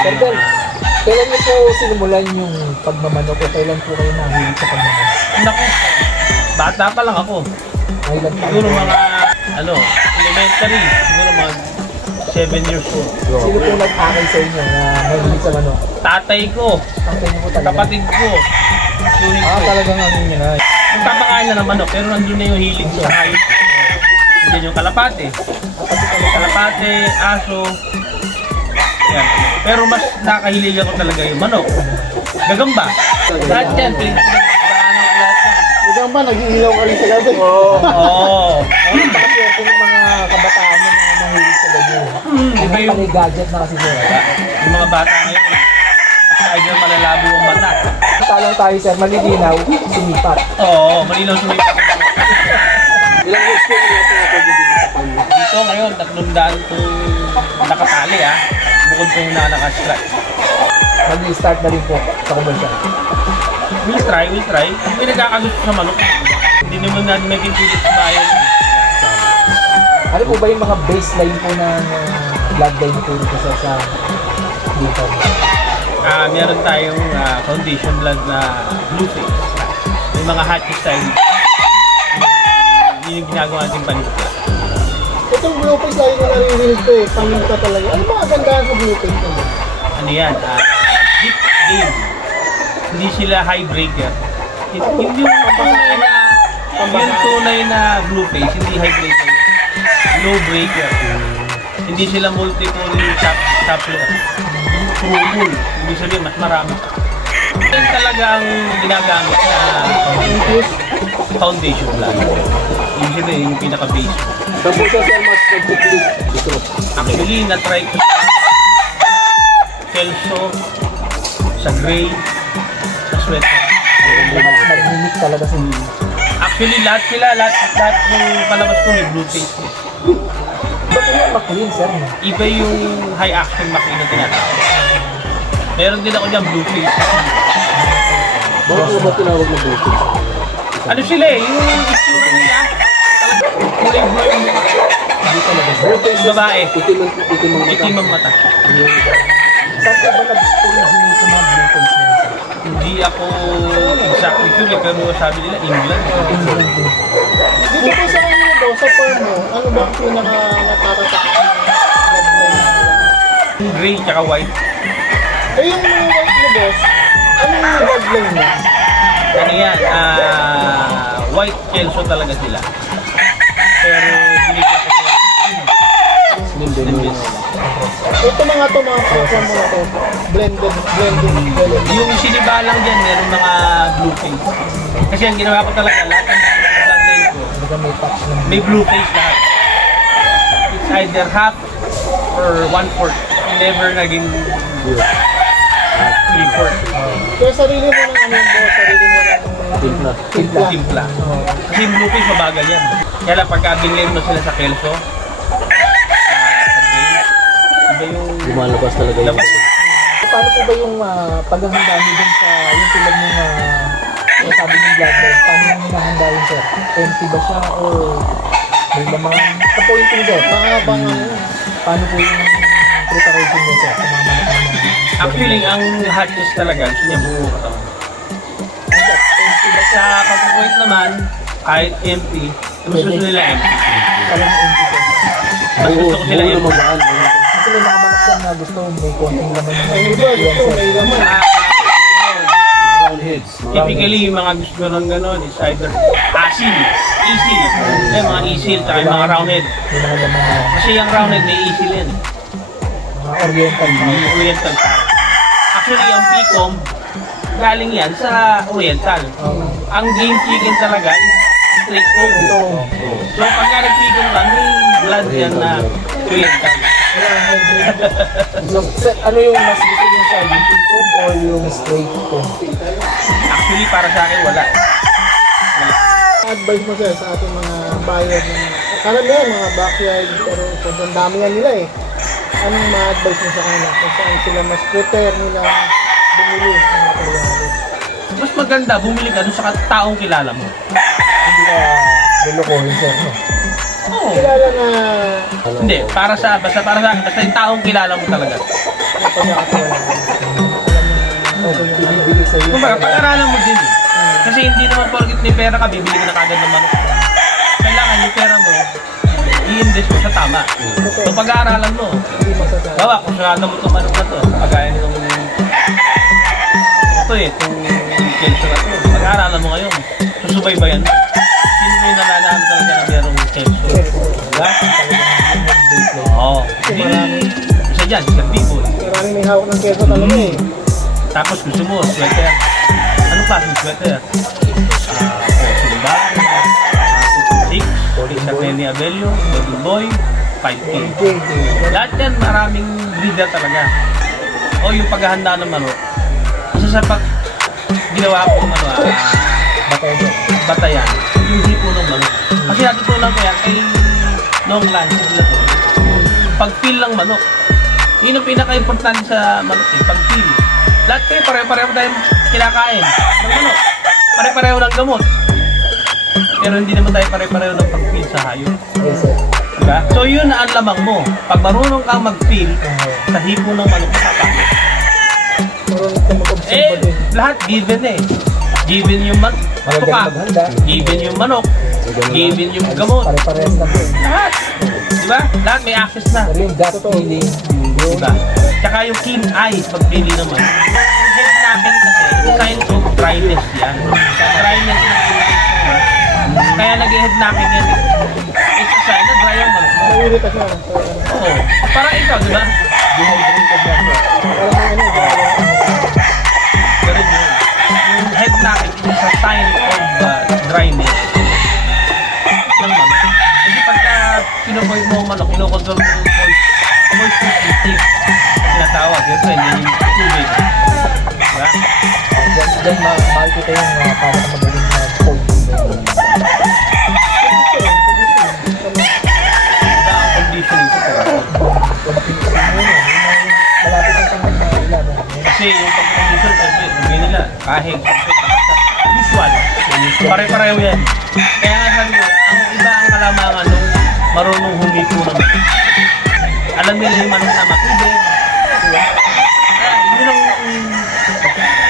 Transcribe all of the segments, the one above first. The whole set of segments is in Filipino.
Sir Del, kailan niyo po sinimulan yung pagmamanok o kailan po kayo nahilig sa pagmamanok? Naku, bata pa lang ako. Kailan pa? Siguro mga, elementary. Siguro mga 7 years old. Sino po nag-akay sa inyo na nahilig sa manok? Tatay ko, Tatay niyo po talaga? kapatid ko, tuning ko. Talagang ano yun na. Nagpapakain na ng manok, pero nandun na yung hilig sa hayop. Diyan yung kalapate. Kalapate, aso. Yan. Pero mas nakahilig ako talaga yung manok. Gagamba. Lahat yan. Lahat yan. Gagamba, nag-iilaw ka rin sa gabi. Oo. Ano ba kasi ito yung mga kabataan na mga mahilig sa ganyan? Iba yung May gadget na kasi sir. yung mga bata ngayon. Kahit na malalabo ang mata. Talang tayo sir, malilinaw, sumipat. Oo, malinaw sumipat. Ilang years po yung Dito ngayon, 300 kung nakatali bukod po yung naka-strike. Mag-start na rin po sa commercial. We'll try. Kung may nagkakagusto sa manok, hindi naman natin may pinpilit sa bayan. Ano po ba yung mga baseline po ng bloodline po dito sa dito? Meron tayong foundation blood na blue face. May mga hatchet style. Yun yung ginagawa natin paninta. Itong blue face lagi ko naririnig ko paninta talaga. Ano mga gandaan sa blue face naman? Ano yan? Deep game. Hindi sila high breaker. Hindi yung tunay na blue face, hindi high breaker. Low breaker. Hindi sila multiple chapler. Full. Hindi sabihin, mas marami. Yan talaga ang ginagamit na foundation blood. Ibig sabihin, yung pinaka-base. Saan po siya sir mas nag-click dito? Actually, na-try ko sa Kelso, sa Gray, sa Sweater. Nag-mimic talaga sa inyo. Actually, lahat ng palabas ko may blue face. Ba't yung McLean sir? Iba yung high action makina na tinatawag. Meron din ako dyan blue face. Bakit mo ba tinawag na blue face? Ano sila yung itsura nila. Kulay blue yung Hindi talaga sir. yung babae. Itim ang mata. Itim ang mata. Saan ka ba nag-originate sa mga blue face na yun? Hindi ako exactly sure pero sabi nila England. Dito po sa kanyo daw, sa farm mo, ano ba ang pinaka-natatatak na bloodline? Gray tsaka white. Eh yung mga white mo boss, ano yung bloodline mo? Ano yan? White Kelso talaga sila. Pero binigyan ko sila Slim Slim din. Ito mga program mo na to, blended. Yung sinibalang dyan, meron mga blue face. Kasi ang ginawa ko talaga, lahat ng bloodline ko, May patch lang. may blue face lahat. It's either half or 1/4. Never naging 3/4. Kaya sarili mo ng ano boss, sarili mo ng timpla. Simpla. Kasi yung blue face, mabagal yan. Kaya lang, pagka binlend mo sila sa Kelso, sa Gray, iba yung Lumalabas talaga yun. labas. Paano po ba yung paghahanda niyo dun sa yung tulad ng sabi ng bloodline? Paano yung hinahanda yun sir? Empty ba siya or may mga sa pointing sir? Mahabang paano po yung preparation niya sir? Sa mga manok naman? Actually, ang hotness talaga, gusto niya buo katawan. Sa pagpupoint naman, kahit empty, mas gusto nila empty. Talagang empty sir. Mas gusto ko sila empty. Kasi may mga manok sir na gusto may konting laman naman. Ay, iba gusto may laman. Round heads. Typically, yung mga gusto ng gano'n is either asin, easy. Mga easy, tsaka yung mga roundhead. May mga laman na Kasi yung roundhead may easy yan. mga oriental. Yung oriental style. Actually, ang Picom, galing yan sa oriental. Ang game chicken talaga is straight home. So, pagka nag-Picom ka, may blood yan na oriental. So, sir, ano yung mas gusto niyo sa yung Picom o yung straight comb? Actually, para sa akin, wala. Advice mo sir sa ating mga buyer na karamihan mga backyard pero sobrang dami yan nila eh. Anong ma-advise mo sa kanila kung saan sila mas prepare nila bumili ng materials? Mas maganda, bumili ka doon sa taong kilala mo. Hindi ka lulukohin sir, no? Oo. Kilala na... Hindi, para sa yung taong kilala mo talaga. Pagkakatiwala. Okay, binibigay sa'yo. Kumbaga, pag-aralan mo din eh. Kasi hindi naman porkit may pera ka, bibili ka na kagad ng manok. Kailangan yung pera mo, i-invest mo sa tama. So pag-aaralan mo, Hindi masasabi. bawa, kung sarado mo itong manok na to, pagkaya nitong ito eh, itong kelso na to, pag-aaralan mo ngayon, susubaybayan mo. Sino mo yung nananahan talaga na merong kelso? Diba? Oo. Isa dyan, isang bibo. Maraming may hawak ng keso talaga eh. Tapos gusto mo, sweater. Anong klaseng sweater? Sumba, Six, Isang Lenny Abelio, Golden Boy, 5K. Lahat yan, maraming breeder talaga. O yung paghahanda ng manok. Isa sa ginawa ko ng batayan, yung hipo ng manok. Kasi natutunan ko yan kay Long Lance, pag-feel ng manok. Yun ang pinaka-importante sa manok, pag-feel. Lahat kayo, pareho-pareho tayong kinakain ng manok. Pare-pareho ng gamot. Pero hindi naman tayo pare-pareho ng pag-feel sa hayop. Yes, sir. Diba? So yun na ang lamang mo. Pag marunong kang mag-feel sa hipo ng manok, makapagod. Marunong ka mag-observe pa din. Lahat given eh. Given yung tuka, given yung manok, given yung gamot. Pare-parehas lang din. Lahat. Diba? Lahat may access na. Pero yung gut feeling, Diba? Tsaka yung keen eyes pag-pili naman. Yung head natin kasi, sign of dryness yan. Dryness na kaya nag-head natin yan. It's a sign na dry yung manok. Naiirita siya. Oo. Parang ikaw, diba? Dehydrated lang siya. Parang may ano, Ganun yun. Yung head natin is a sign of dryness ng manok. Kasi pagka pinupoint mo ang manok, kinokontrol mo yung moisture intake. Tinatawag. Siyempre, yan yung tubig. Diba? Diyan makikita yung parang magaling na point. Diba ang conditioning sa pera? Malapit ang tanggap na ilan. Kasi yung pag-condition, sabi nila, kahig, usual. Pare-pareho yan. Kaya nga sabi ko, ang iba ang kalamangan nung marunong humipo naman. Alam nila yung manok na matubig. Yun ang,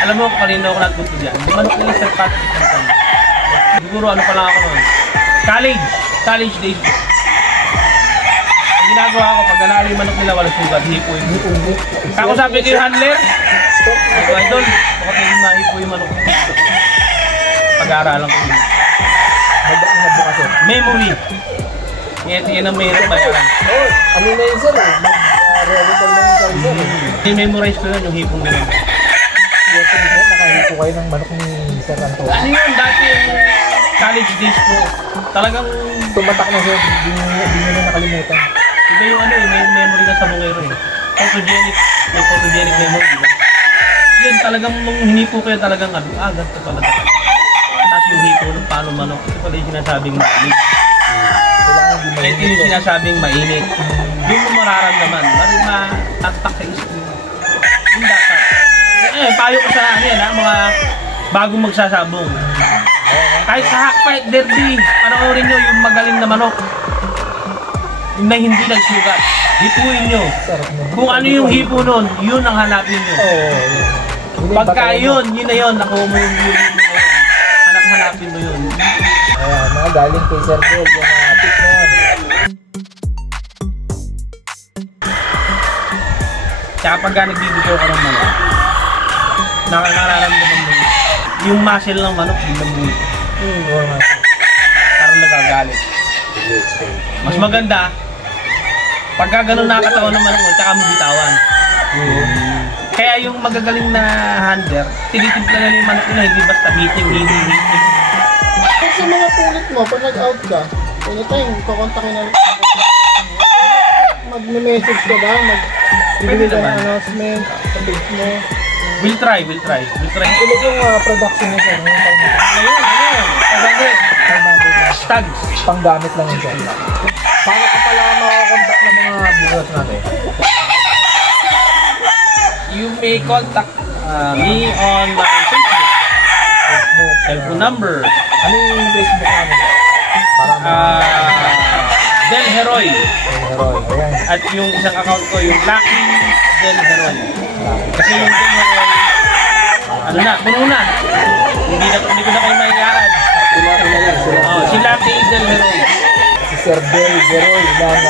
alam mo, kanina ako natuto dyan. Yung manok nila sa Patrick. Siguro ano pa lang ako noon. College days. Ang ginagawa ko, pag nanalo yung manok nila, walang sugat, hipo yung manok. Kako sabi ko yung handler, ako idol, baka pwede mahipo yung manok. Pag-aaralan ko yun. Magdaan na bukas eh. Memory. Yan ang mahirap bayaran. Oh, ano na yun sir eh. Mag-recall na yun sir eh. I-memorize ko yun yung hipong ganun. Yes sir, nakahipo kayo ng manok ni Sir Anto. Ano yun, dati yung college days ko, talagang Tumatak na sir, hindi nyo na nakalimutan. iba yung ano eh, may memory na sa bungero eh. May photogenic memory, diba? Yun, talagang nung hinipo kayo talagang ano, ganito pala talaga. Tapos yung hipo nung paano manok, ito pala yung sinasabing mainit. Kailangan di Ito yung mainit. sinasabing mainit. Doon mo mararamdaman, maring matatak sa isip mo. Yung dapat. Payo ko sa ano yan, mga bagong magsasabong. Kahit sa Hackfight Derby, panoorin nyo yung magaling na manok. Yung na hindi nagsugat. Hipuin nyo. Sarap mo. Kung ano yung hipo nun, yun ang hanapin nyo. Oo. Pagka yun na yun, nakuha mo yung yun na yun. Hanapin mo yun. Ayan, mga galing kay Sir Paul, yung mga tips na yan. Tsaka pagka nagbibigay ka ng manok, nakakararamdaman mo yung muscle ng manok, biglang mo. Oo nga. Parang nagagalit. Mas maganda, pagka ganun nakakatawan ng manok mo, tsaka mo bitawan. Kaya yung magagaling na handler, tinitimpla na yung manok nila, hindi basta hitting. Kung sa mga pulit mo, pag nag-out ka, anytime, kukontakin na mag-message ka ba? Magbibigay ka ng naman. announcement sa page mo. We'll try. Ilag yung production niya sir. Ayun. Tags. Panggamit lang yun sir. Paano ka pala makakontakt ng mga viewers natin? You may contact me on my Facebook. Cellphone number. Ano yung Facebook namin? Para Del Heroy. Heroy. Ayan. At yung isang account ko, yung Lucky Del Heroy. Kasi yung Del Heroy, ano na, puno na. Hindi ko na kayo mahigaan. Oh, si Lucky Del Heroy. Si Sir Del Geroy ng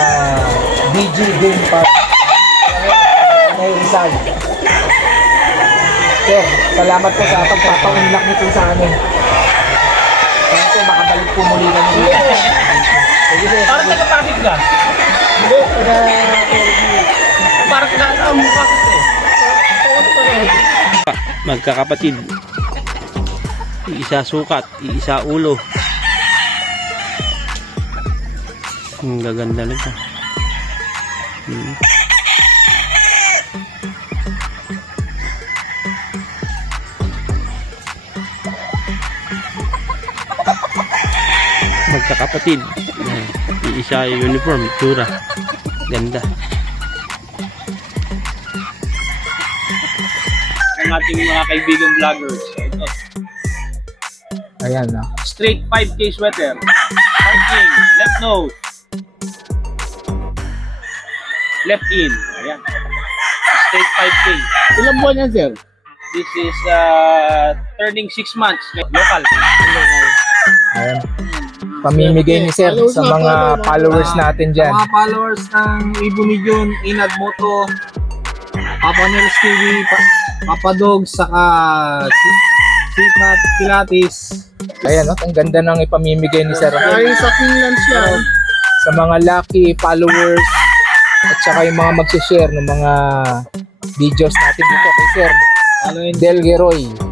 BG Game Park. May Rizal. Sir, salamat po sa pagpapaunlak nito sa amin. Kaya po, makabalik po muli kami dito. Sige, sir. Parang nagkapakit ka. Hindi, Parang nagkakamukha kasi. Magkakapatid. Iisa sukat, iisa ulo. Ang gaganda nito. Magkakapatid. Ayan. Iisa yung uniform, tura. Ganda. Ang ating mga kaibigan vloggers. Ito. ayan na. Straight 5K sweater. Parking. Left nose. Left in. Ayan. Straight 5K. Ilang buwan yan, sir? This is turning 6 months. Local. Ayan. Pamimigay ni sir sa mga followers natin dyan. Mga followers ng Ibu Million, Inad Moto, Papa Nels TV, Papa Dog, saka Sipat Pilates. Ayan, no? Ang ganda ng ipamimigay ni sir. Galing sa Finland siya. Sa mga lucky followers at saka yung mga magsishare ng mga videos natin dito kay Sir Ano yun? Del Geroy.